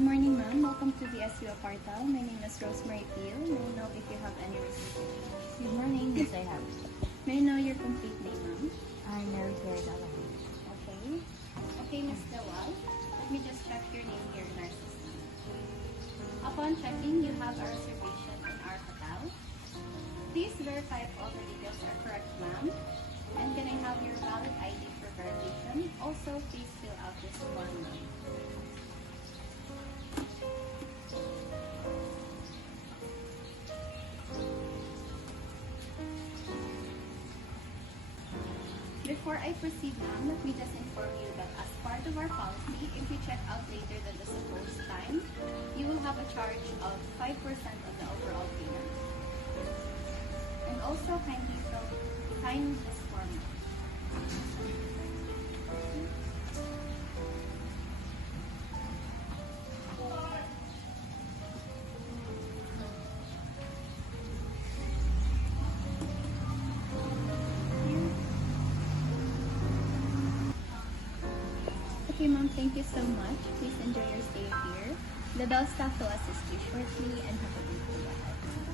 Good morning, ma'am. Welcome to the SUA portal. My name is Rosemary Peel. May I know if you have any reservations? Good morning, yes I have. May I know your complete name, ma'am? I'm Mary Claire Dalahan. Okay. Okay, Ms. Dawal. Let me just check your name here in our system. Upon checking, you have a reservation in our hotel. Please verify if all the details are correct, ma'am. And can I have your valid ID for verification? Also, please fill out this form, ma'am. Before I proceed, ma'am, let me just inform you that as part of our policy, if you check out later than the supposed time, you will have a charge of 5% of the overall payment. And also, kindly sign this form. Okay, ma'am, thank you so much. Please enjoy your stay here. The Bell staff will assist you shortly and have a good day ahead.